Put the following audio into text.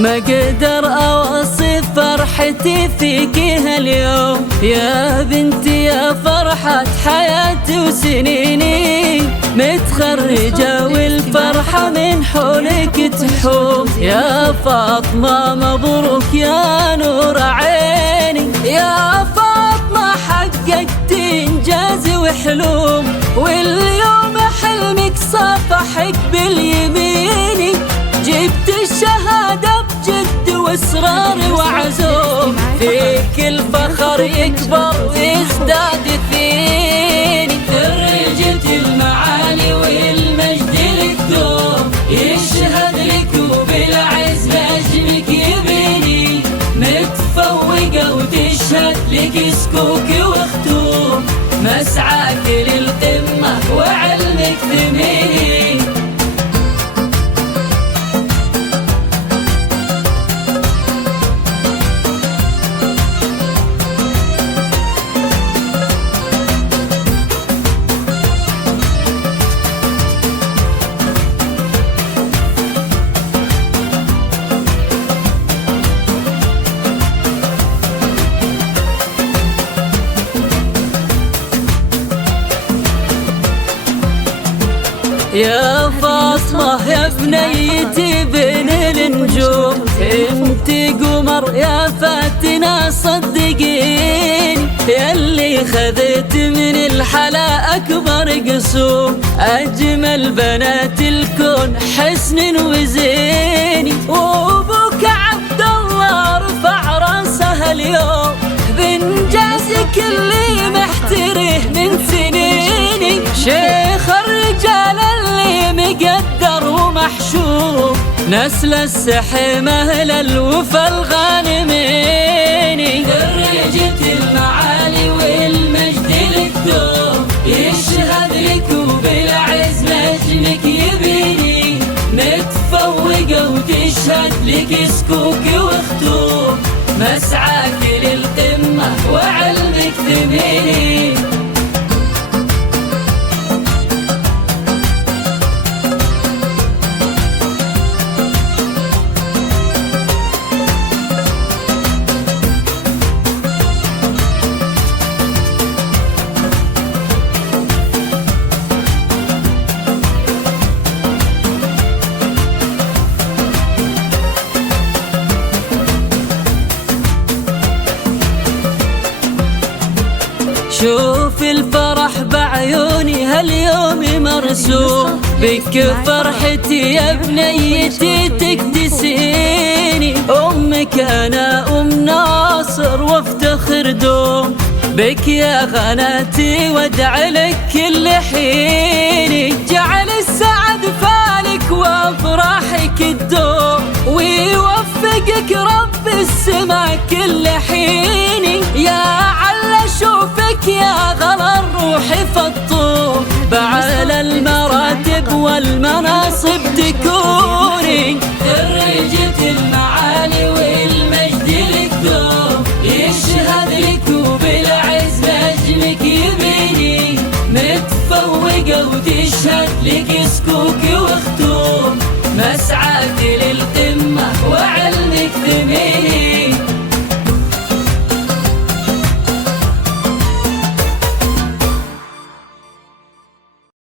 ما قدر أوصف فرحتي فيك هاليوم يا بنتي يا فرحة حياتي وسنيني، متخرجة والفرحة من حولك تحوم. يا فاطمة مبروك يا نور عيني، يا فاطمة حققت إنجاز وحلوم، واليوم حلمك صافحك باليمين، جبت الشهادة بجد واصرار وعزوم، فيك الفخر يكبر ويزداد فيني، درجة المعالي والمجد لك دوم، يشهد لك وبالعز نجمك يبيني، متفوقة وتشهد لك سكوك واختوم، مسعاك للقمة وعلمك ثميني. يا فاطمة يا بنيتي بين النجوم، انت قمر يا فاتنة صدقين، ياللي خذت من الحلا أكبر قسوم، أجمل بنات الكون حسن وزين، وأبوك عبد الله رفع راسها اليوم بإنجازك اللي محتره من سنيني، شيخ الرجال مقدر ومحشوم، نسل السحيم أهل الوفا الغانمين، درجة المعالي والمجد لك دوم، يشهد لك وبالعز نجمك يبيني، متفوقة وتشهد لك سكوك واختوم، مسعاك للقمة وعلمك ثميني. شوف الفرح بعيوني هاليوم مرسوم، بك فرحتي يا بنيتي تكتسيني، أمك أنا أم ناصر وافتخر دوم، بك يا غناتي وادعي لك كل حيني، جعل السعد فالك وافراحك الدوم، ويوفقك رب السما كل حيني، يا عل اشوفك يا غلا الروح فطوم، بعلى المراتب والمناصب تكوني، درجة المعالي والمجد لك دوم، يشهد لك وبالعز نجمك يبيني، متفوقة وتشهد لك سكوك واختوم.